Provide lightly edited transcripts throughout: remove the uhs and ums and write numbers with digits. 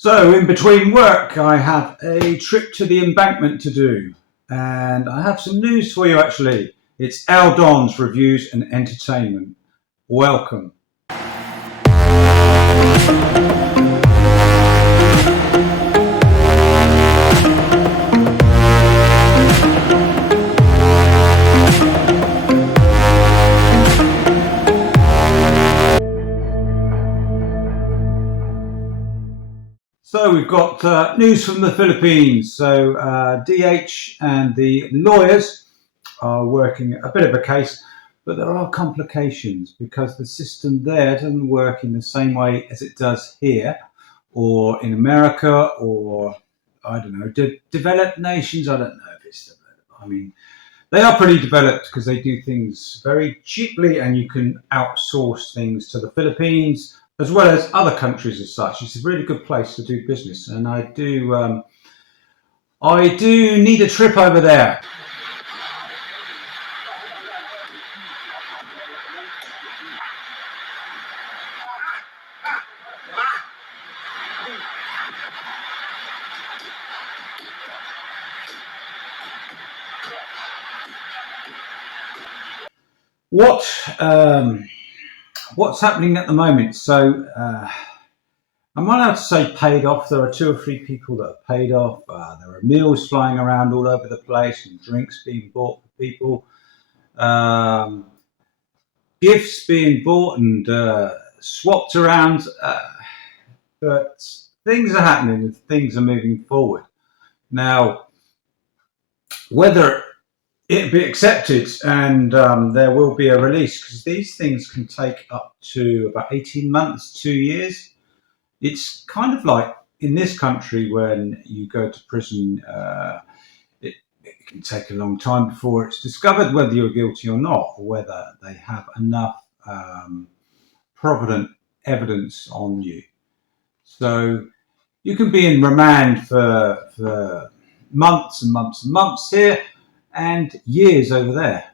So in between work, I have a trip to the embankment to do, and I have some news for you actually. It's Al Don's Reviews and Entertainment. Welcome. So we've got news from the Philippines. So DH and the lawyers are working a bit of a case, but there are complications because the system there doesn't work in the same way as it does here or in America or, I don't know, developed nations. I don't know if it's developed. I mean, they are pretty developed because they do things very cheaply and you can outsource things to the Philippines as well as other countries as such. It's a really good place to do business, and I do need a trip over there. What's happening at the moment? So I'm not allowed to say paid off. There are 2 or 3 people that are paid off. There are meals flying around all over the place and drinks being bought for people. Gifts being bought and swapped around. But things are happening and things are moving forward. Now, whether it be accepted and there will be a release, because these things can take up to about 18 months, 2 years. It's kind of like in this country when you go to prison, it can take a long time before it's discovered whether you're guilty or not, or whether they have enough provident evidence on you. So you can be in remand for months and months and months here and years over there.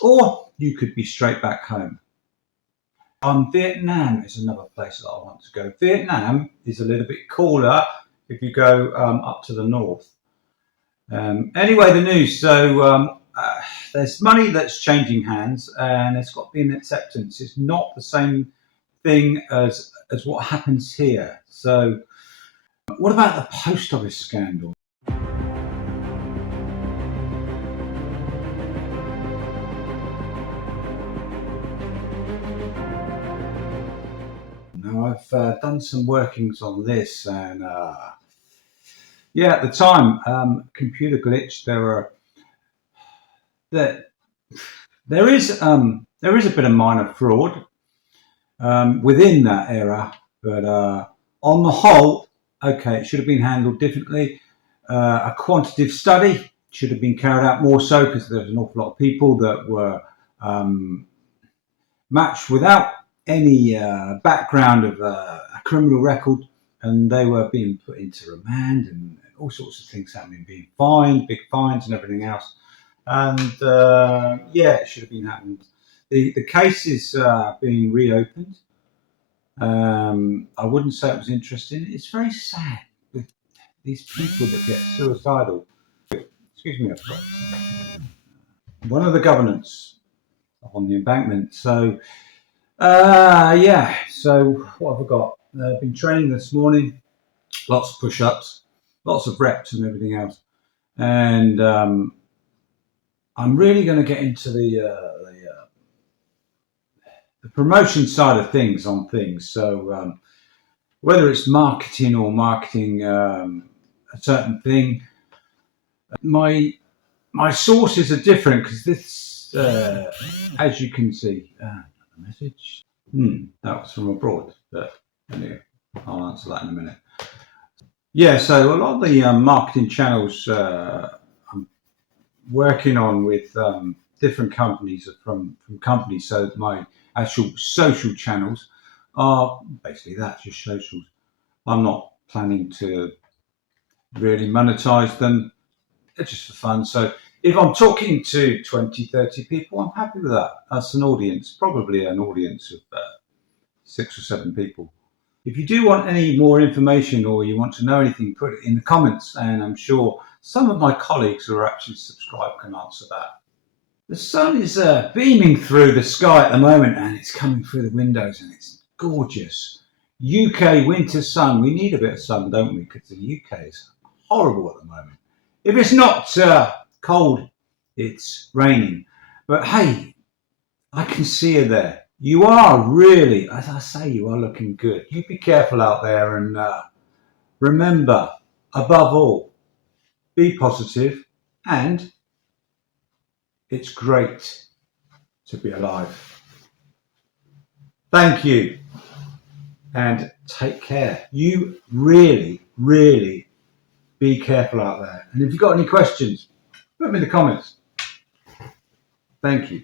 Or you could be straight back home. Vietnam is another place that I want to go. Vietnam is a little bit cooler if you go up to the north. Anyway, the news. So there's money that's changing hands, and it's got to be an acceptance. It's not the same thing as what happens here. So what about the post office scandal? Now, I've done some workings on this, and yeah, at the time, computer glitch. There is a bit of minor fraud within that era, but on the whole, okay, it should have been handled differently. A quantitative study should have been carried out more so, because there's an awful lot of people that were matched without any background of a criminal record, and they were being put into remand and all sorts of things happening, being fined, big fines and everything else. And yeah, it should have been happened. The case is being reopened. I wouldn't say it was interesting. It's very sad with these people that get suicidal. Excuse me, I've got one of the governance on the embankment. So yeah, so what have I got? I've been training this morning, lots of push-ups, lots of reps and everything else. And I'm really going to get into the promotion side of things on things. So whether it's marketing or marketing a certain thing, my sources are different, because this, as you can see, message. That was from abroad, but anyway, I'll answer that in a minute. Yeah, so a lot of the marketing channels I'm working on with different companies are from companies. So my actual social channels are basically that, just socials. I'm not planning to really monetize them. It's just for fun. So if I'm talking to 20, 30 people, I'm happy with that. That's an audience, probably an audience of 6 or 7 people. If you do want any more information or you want to know anything, put it in the comments, and I'm sure some of my colleagues who are actually subscribed can answer that. The sun is beaming through the sky at the moment, and it's coming through the windows, and it's gorgeous. UK winter sun. We need a bit of sun, don't we? Because the UK is horrible at the moment. If it's not cold, it's raining. But hey, I can see you there. You are really, as I say, you are looking good. You be careful out there, and remember, above all, be positive, and it's great to be alive. Thank you, and take care. You really, really be careful out there. And if you've got any questions, put them in the comments. Thank you.